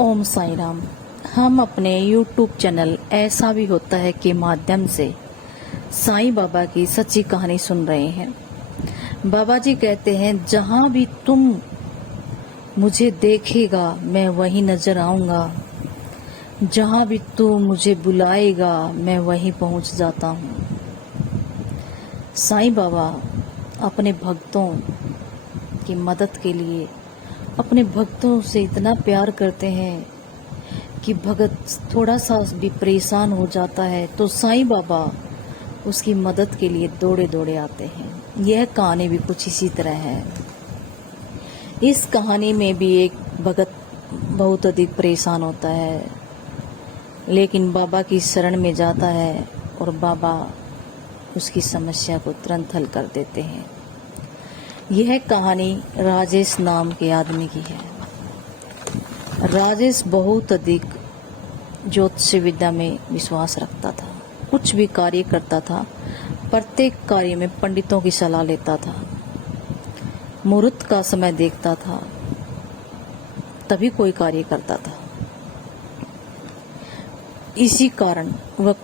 ओम साई राम। हम अपने YouTube channel ऐसा भी होता है के माध्यम से साईं बाबा की सच्ची कहानी सुन रहे हैं। बाबा जी कहते हैं, जहां भी तुम मुझे देखेगा मैं वहीं नजर आऊंगा, जहां भी तू मुझे बुलाएगा मैं वहीं पहुंच जाता हूं। साईं बाबा अपने भक्तों की मदद के लिए अपने भक्तों से इतना प्यार करते हैं कि भगत थोड़ा सा भी परेशान हो जाता है तो साईं बाबा उसकी मदद के लिए दौड़े दौड़े आते हैं। यह कहानी भी कुछ इसी तरह है। इस कहानी में भी एक भगत बहुत अधिक परेशान होता है, लेकिन बाबा की शरण में जाता है और बाबा उसकी समस्या को तुरंत हल कर देते हैं। यह कहानी राजेश नाम के आदमी की है। राजेश बहुत अधिक ज्योतिष विद्या में विश्वास रखता था। कुछ भी कार्य करता था, प्रत्येक कार्य में पंडितों की सलाह लेता था, मुहूर्त का समय देखता था, तभी कोई कार्य करता था। इसी कारण वह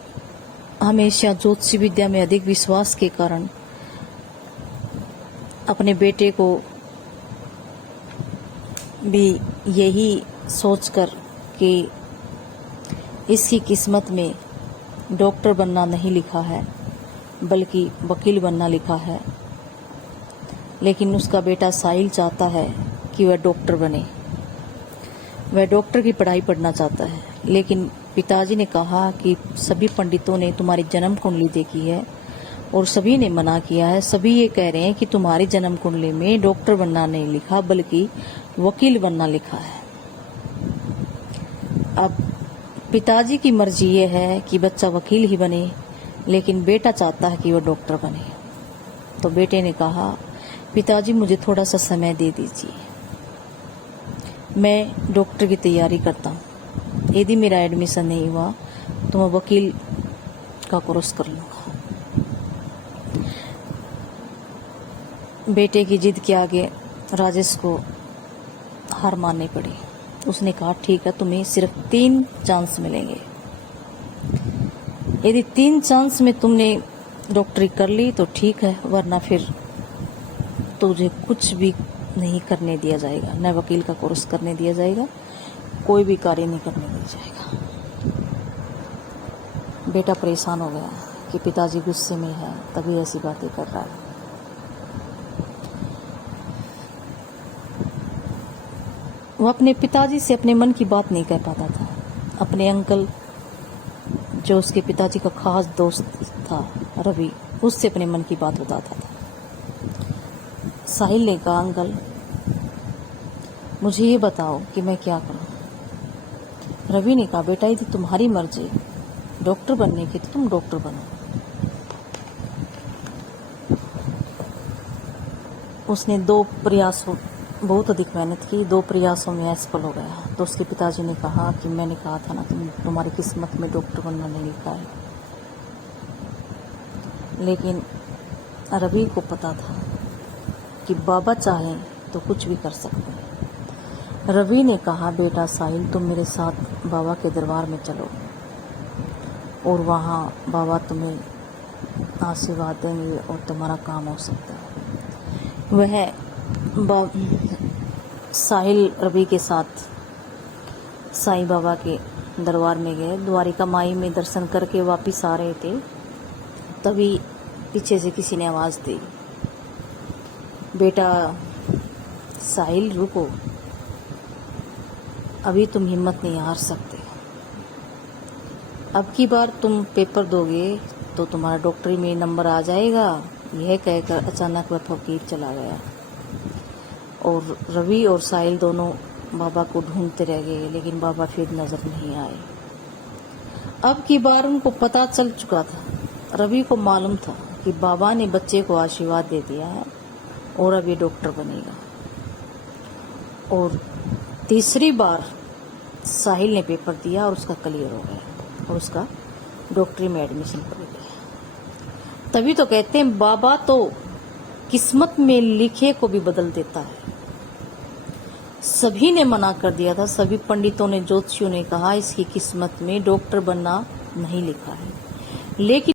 हमेशा ज्योतिष विद्या में अधिक विश्वास के कारण अपने बेटे को भी यही सोचकर कि इसकी किस्मत में डॉक्टर बनना नहीं लिखा है बल्कि वकील बनना लिखा है, लेकिन उसका बेटा साहिल चाहता है कि वह डॉक्टर बने। वह डॉक्टर की पढ़ाई पढ़ना चाहता है, लेकिन पिताजी ने कहा कि सभी पंडितों ने तुम्हारी जन्म कुंडली देखी है और सभी ने मना किया है। सभी ये कह रहे हैं कि तुम्हारी जन्म कुंडली में डॉक्टर बनना नहीं लिखा बल्कि वकील बनना लिखा है। अब पिताजी की मर्जी ये है कि बच्चा वकील ही बने, लेकिन बेटा चाहता है कि वह डॉक्टर बने। तो बेटे ने कहा, पिताजी मुझे थोड़ा सा समय दे दीजिए, मैं डॉक्टर की तैयारी करता हूँ। यदि मेरा एडमिशन नहीं हुआ तो मैं वकील का कोर्स कर लूँगा। बेटे की जिद के आगे राजेश को हार माननी पड़ी। उसने कहा, ठीक है, तुम्हें सिर्फ 3 चांस मिलेंगे। यदि 3 चांस में तुमने डॉक्टरी कर ली तो ठीक है, वरना फिर तुझे कुछ भी नहीं करने दिया जाएगा, न वकील का कोर्स करने दिया जाएगा, कोई भी कार्य नहीं करने दिया जाएगा। बेटा परेशान हो गया कि पिताजी गुस्से में है, तभी ऐसी बातें कर रहा है। वो अपने पिताजी से अपने मन की बात नहीं कह पाता था। अपने अंकल, जो उसके पिताजी का खास दोस्त था, रवि, उससे अपने मन की बात बताता था। साहिल ने कहा, अंकल मुझे ये बताओ कि मैं क्या करूं। रवि ने कहा, बेटा यदि तुम्हारी मर्जी डॉक्टर बनने की तो तुम डॉक्टर बनो। उसने 2 प्रयासों बहुत अधिक मेहनत की, 2 प्रयासों में असफल हो गया। तो उसके पिताजी ने कहा कि मैंने कहा था ना, तुम्हारी किस्मत में डॉक्टर बनना नहीं लिखा है। लेकिन रवि को पता था कि बाबा चाहें तो कुछ भी कर सकते हैं। रवि ने कहा, बेटा साहिल तुम मेरे साथ बाबा के दरबार में चलो और वहाँ बाबा तुम्हें आशीर्वाद देंगे और तुम्हारा काम हो सकता है। वह साहिल रवि के साथ साईं बाबा के दरबार में गए। द्वारिका माई में दर्शन करके वापस आ रहे थे, तभी पीछे से किसी ने आवाज़ दी, बेटा साहिल रुको, अभी तुम हिम्मत नहीं हार सकते। अब की बार तुम पेपर दोगे तो तुम्हारा डॉक्टरी में नंबर आ जाएगा। यह कहकर अचानक वह फकीर चला गया और रवि और साहिल दोनों बाबा को ढूंढते रह गए, लेकिन बाबा फिर नजर नहीं आए। अब की बार उनको पता चल चुका था, रवि को मालूम था कि बाबा ने बच्चे को आशीर्वाद दे दिया है और अब ये डॉक्टर बनेगा। और तीसरी बार साहिल ने पेपर दिया और उसका क्लियर हो गया और उसका डॉक्टरी में एडमिशन कर गया। तभी तो कहते हैं, बाबा तो किस्मत में लिखे को भी बदल देता है। सभी ने मना कर दिया था, सभी पंडितों ने, ज्योतिषियों ने कहा इसकी किस्मत में डॉक्टर बनना नहीं लिखा है। लेकिन